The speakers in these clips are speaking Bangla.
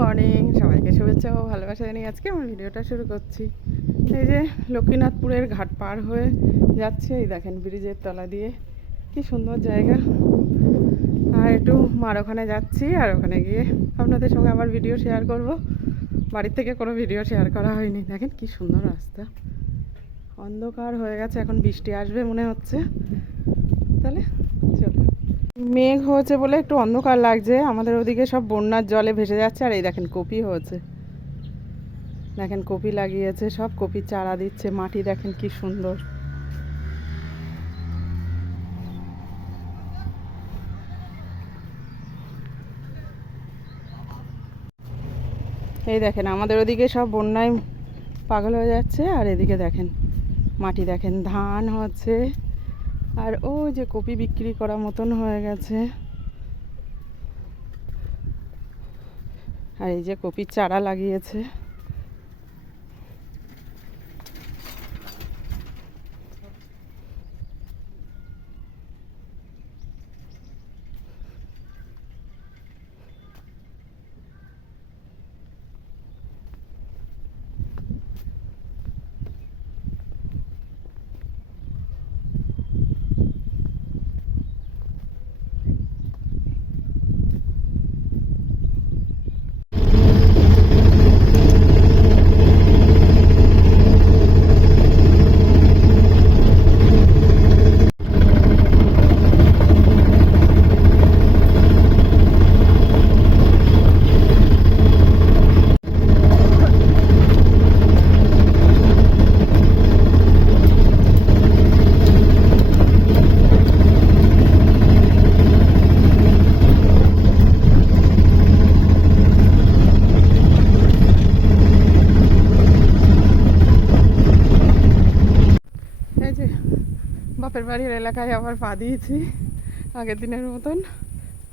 মর্নিং, সবাইকে শুভেচ্ছা ও ভালোবাসা জানিয়ে আজকে আমার ভিডিওটা শুরু করছি। এই যে লক্ষ্মীনাথপুরের ঘাট পার হয়ে যাচ্ছে, এই দেখেন ব্রিজের তলা দিয়ে। কি সুন্দর জায়গা। আর একটু মার ওখানে যাচ্ছি, আর ওখানে গিয়ে আপনাদের সঙ্গে আবার ভিডিও শেয়ার করব। বাড়ির থেকে কোনো ভিডিও শেয়ার করা হয়নি। দেখেন কি সুন্দর রাস্তা। অন্ধকার হয়ে গেছে, এখন বৃষ্টি আসবে মনে হচ্ছে। তাহলে মেঘ হয়েছে বলে একটু অন্ধকার লাগছে। আমাদের ওদিকে সব বন্যার জলে ভেসে যাচ্ছে আর এই দেখেন কপি হয়েছে। দেখেন কপি লাগিয়েছে, সব কপি চারা দিচ্ছে, মাটি দেখেন কি সুন্দর। এই দেখেন, আমাদের ওদিকে সব বন্যায় পাগল হয়ে যাচ্ছে আর এদিকে দেখেন, মাটি দেখেন, ধান হচ্ছে। আর ও যে কপি বিক্রি করা মতন হয়ে গেছে। আর এই যে কপির চারা লাগিয়েছে এই যে বাপের বাড়ির এলাকায় আবার পা দিয়েছি আগের দিনের মতন।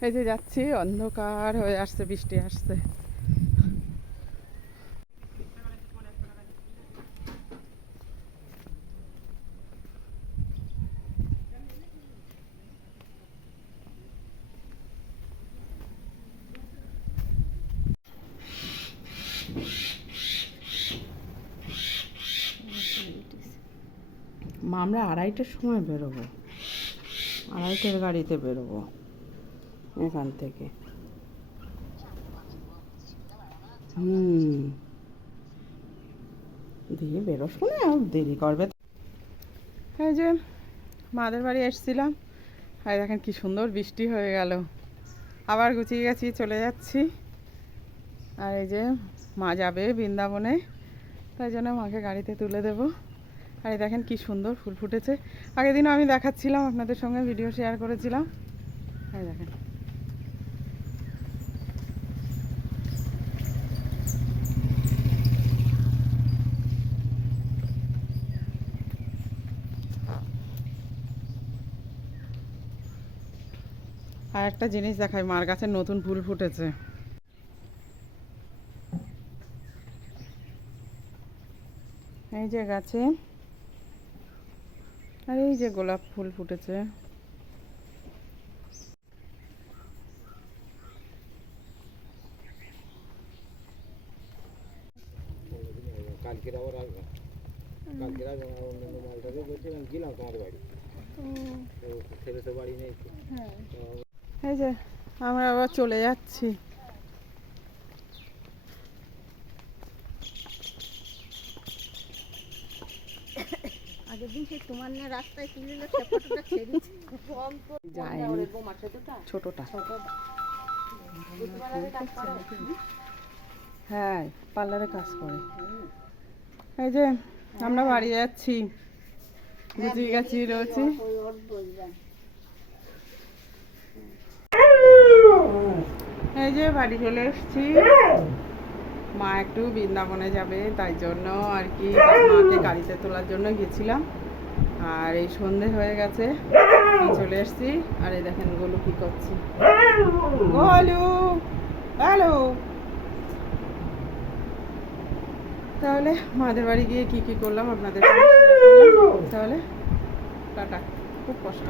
এই যে যাচ্ছি, অন্ধকার হয়ে আসছে, বৃষ্টি আসছে। আমরা আড়াইটার সময় বেরোবো। আড়াইটার গাড়িতে বেরোবো এখান থেকে। হুম। দিয়ে বেরোস না, দেরি করবে। এই যে মাদের বাড়ি এসছিলাম। আর দেখেন কি সুন্দর বৃষ্টি হয়ে গেল। আবার গুছিয়ে গেছি, চলে যাচ্ছি। আর এই যে মা যাবে বৃন্দাবনে, তাই জন্য মাকে গাড়িতে তুলে দেবো। আর দেখেন কি সুন্দর ফুল ফুটেছে। আগের দিনও আমি দেখাচ্ছিলাম, আপনাদের সঙ্গে ভিডিও শেয়ার করেছিলাম। এই দেখেন। আর একটা জিনিস দেখাই, মার গাছে নতুন ফুল ফুটেছে। এই যে গাছে আর এই যে গোলাপ ফুল ফুটেছে। কালকের আবার আসবে কালকের আসবে আমার অন্যান্য মালটাকে বলছে গেলাম বাড়ি। তো ছেলে তো। বাড়ি নেই এই যে আমরা আবার চলে যাচ্ছি। আগের সেই তোমার না রাস্তায় তুলে সে ফটোটা ছেড়েছি ছোটটা। হ্যাঁ পার্লারে কাজ করে। এই যে আমরা বাড়ি যাচ্ছি। গুছিয়ে গেছি রয়েছি। এই যে বাড়ি চলে এসেছি। মা একটু বৃন্দাবনে যাবে, তাই জন্য আর কি মাকে গাড়িতে তোলার জন্য গেছিলাম। আর এই সন্ধে হয়ে গেছে চলে এসেছি, আর এই দেখেন গোলু কি করছি। গোলু হ্যালো তাহলে মাদের বাড়ি গিয়ে কি কি করলাম আপনাদের তাহলে টাটা, খুব কষ্ট